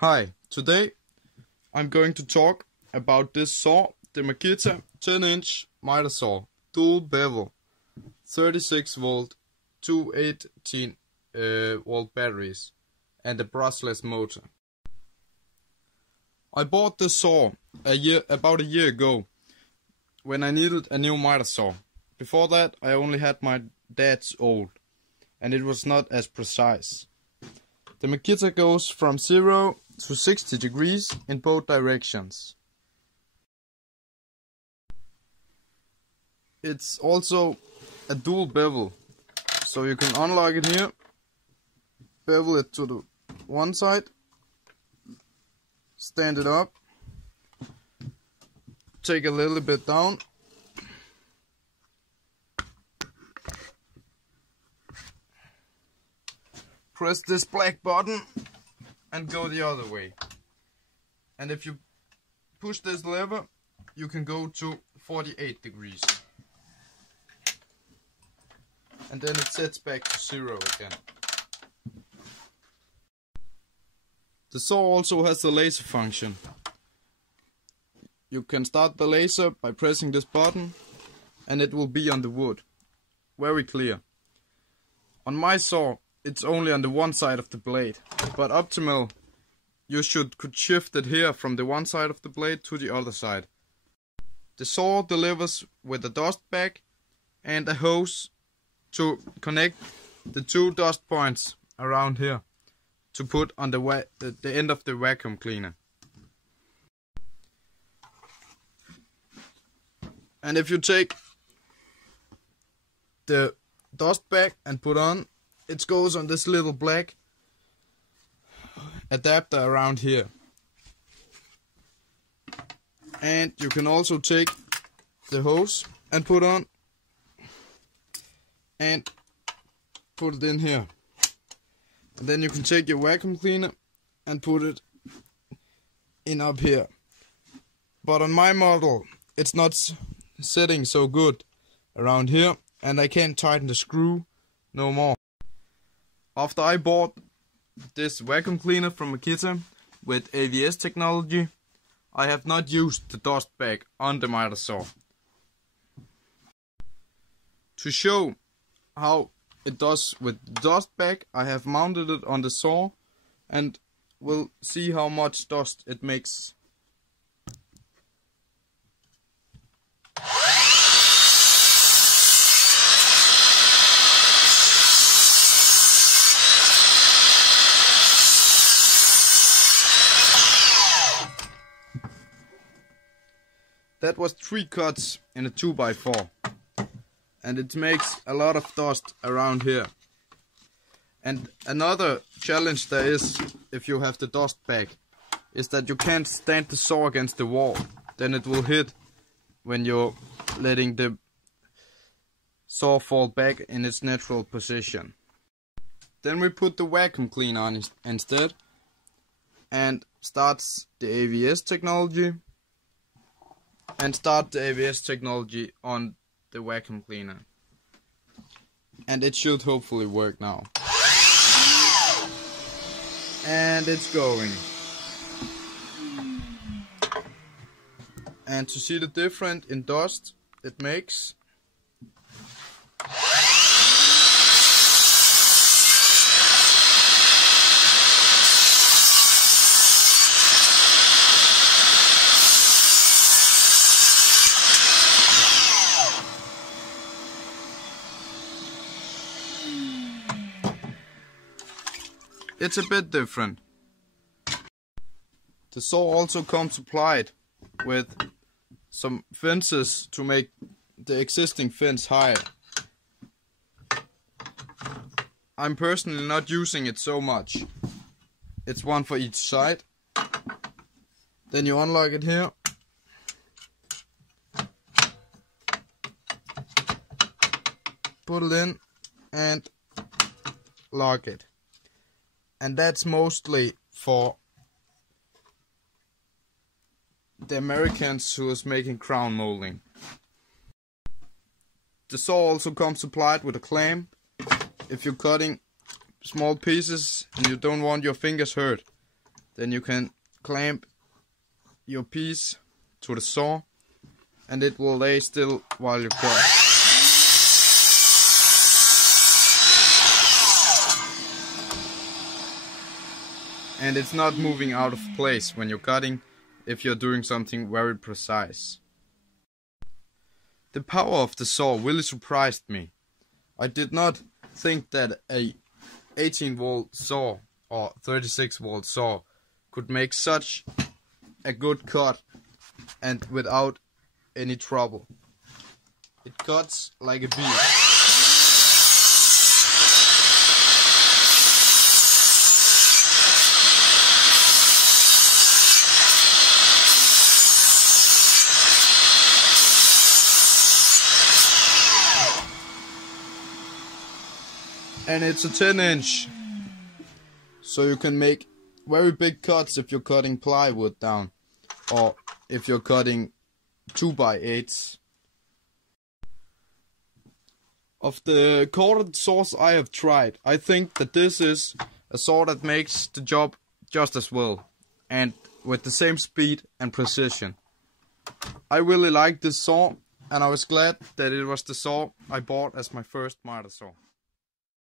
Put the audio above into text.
Hi, today I'm going to talk about this saw, the Makita 10-inch miter saw, dual bevel, 36 volt, 218 volt batteries, and a brushless motor. I bought this saw about a year ago when I needed a new miter saw. Before that I only had my dad's old, and it was not as precise. The Makita goes from 0 to 60 degrees in both directions. It's also a dual bevel, so you can unlock it here, bevel it to the one side, stand it up, take a little bit down, press this black button and go the other way. And if you push this lever, you can go to 48 degrees. And then it sets back to 0 again. The saw also has the laser function. You can start the laser by pressing this button and it will be on the wood. Very clear. On my saw it's only on the one side of the blade, but optimal you could shift it here from the one side of the blade to the other side. The saw delivers with a dust bag and a hose to connect the two dust points around here to put on the end of the vacuum cleaner. And if you take the dust bag and put on, it goes on this little black adapter around here. And you can also take the hose and put on and put it in here. And then you can take your vacuum cleaner and put it in up here. But on my model it's not setting so good around here, and I can't tighten the screw no more. After I bought this vacuum cleaner from Makita with AWS technology, I have not used the dust bag on the miter saw. To show how it does with the dust bag, I have mounted it on the saw and we'll see how much dust it makes. That was 3 cuts in a 2x4, and it makes a lot of dust around here. And another challenge there is, if you have the dust bag, is that you can't stand the saw against the wall. Then it will hit when you're letting the saw fall back in its natural position. Then we put the vacuum cleaner on instead and starts the AWS technology. And start the AWS technology on the vacuum cleaner. And it should hopefully work now. And it's going. And to see the difference in dust it makes, it's a bit different. The saw also comes supplied with some fences to make the existing fence higher. I'm personally not using it so much. It's one for each side. Then you unlock it here. Put it in and lock it. And that's mostly for the Americans who is making crown molding. The saw also comes supplied with a clamp if you're cutting small pieces and you don't want your fingers hurt. Then you can clamp your piece to the saw and it will lay still while you cut. And it's not moving out of place when you're cutting if you're doing something very precise. The power of the saw really surprised me. I did not think that a 18-volt saw or 36-volt saw could make such a good cut and without any trouble. It cuts like a bee. And it's a 10-inch, so you can make very big cuts if you're cutting plywood down, or if you're cutting 2x8s. Of the corded saws I have tried, I think that this is a saw that makes the job just as well, and with the same speed and precision. I really like this saw, and I was glad that it was the saw I bought as my first miter saw.